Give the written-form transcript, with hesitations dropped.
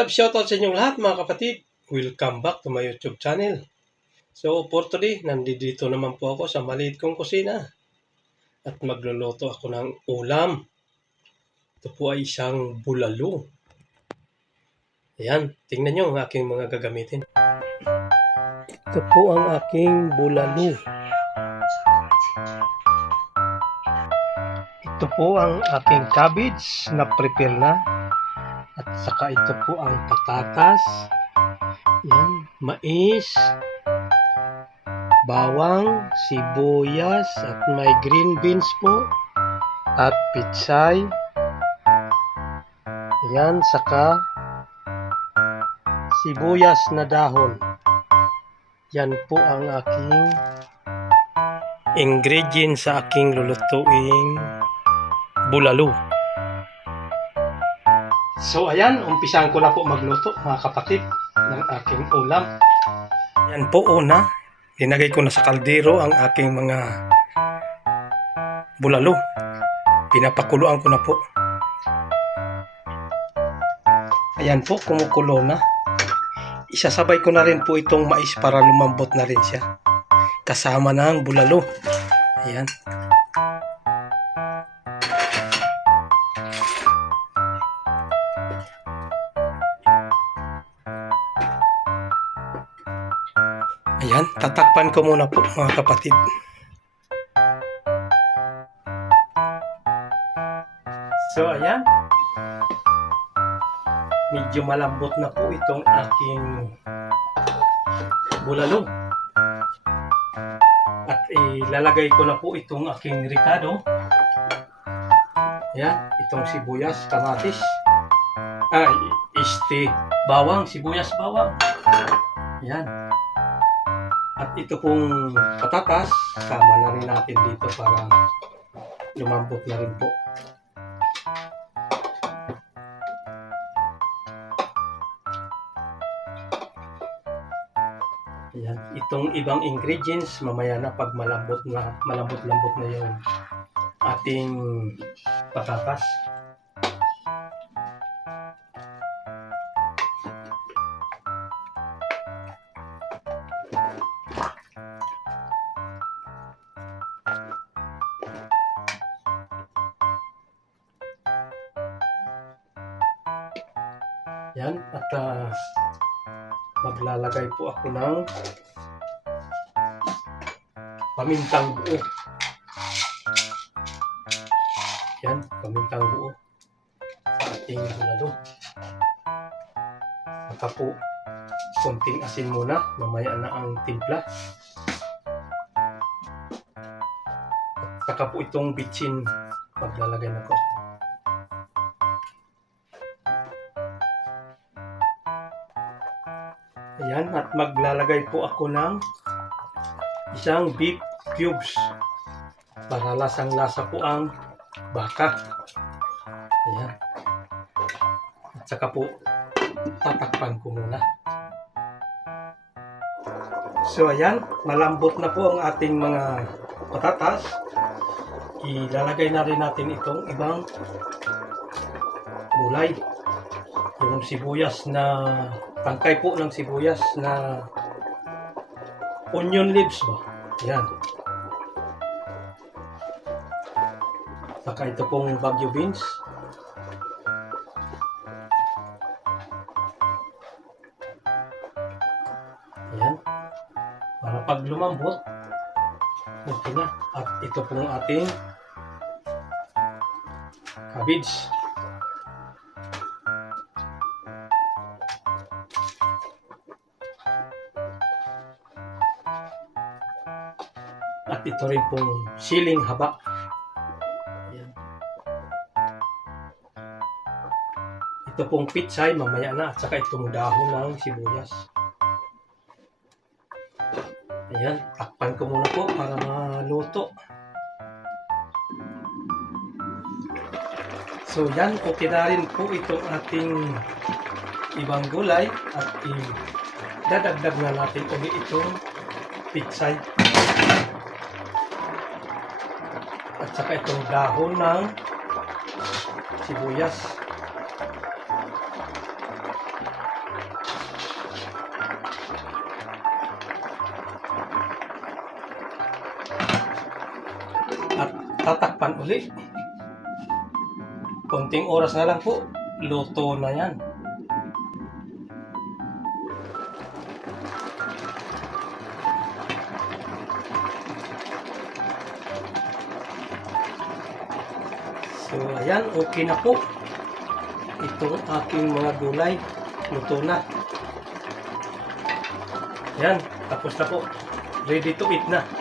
love shoutout sa inyong lahat mga kapatid. Welcome back to my YouTube channel. So for today, nandito naman po ako sa maliit kong kusina. At magluluto ako ng ulam. Ito po ay isang bulalo. Ayan, tingnan nyo ang aking mga gagamitin. Ito po ang aking bulalo. Ito po ang aking cabbage na prepare na. At saka ito po ang patatas. Yan, mais, bawang, sibuyas, at may green beans po. At pitsay. Yan, saka sibuyas na dahon. Yan po ang aking ingredients sa aking lulutuing bulalo. So ayan, umpisahan ko na po magluto mga kapatid ng aking ulam. Yan po una, dinagay ko na sa kaldero ang aking mga bulalo. Pinapakuluan ko na po. Ayan po, kumukulo na. Isasabay ko na rin po itong mais para lumambot na rin siya. Kasama na ang bulalo. Ayan. Ayan, tatakpan ko muna po mga kapatid. So ayan, medyo malambot na po itong aking bulalo. At ilalagay ko na po itong aking ricado. Ayan, itong sibuyas, kamatis. Bawang, sibuyas, bawang. Ayan. At ito pong patatas, sama na rin natin dito para lumambot na rin po. Ayan. Itong ibang ingredients, mamaya na pag malambot-lambot na yung ating patatas. Yan, at maglalagay po ako ng pamintang buo. Yan, pamintang buo sa ating bulalo. Saka po, konting asin muna, mamaya na ang timpla. At saka po itong bitsin, maglalagay na po. Ayan, at maglalagay po ako ng isang beef cubes para lasang-lasa po ang baka. Ayan. At saka po, tatakpan ko muna. So ayan, malambot na po ang ating mga patatas. Ilalagay na rin natin itong ibang gulay. Yung sibuyas na tangkay po ng sibuyas na onion leaves ba? Yan. Saka ito pong Baguio beans. Yan. Para pag lumambot, okay na. At ito pong ating cabbage. At ito rin pong siling haba. Ayan. Ito pong pitsay, mamaya na. At saka itong dahon ng sibuyas. Ayan, takpan ko muna po para maluto. So yan, okay na rin po itong ating ibang gulay. At dadagdag na natin ulit itong pitsay. At saka itong dahon ng sibuyas. Takpan uli. Konting oras na lang po. Luto na yan. So, ayan. Okay na po. Itong aking mga gulay. Luto na. Ayan. Tapos na po. Ready to eat na.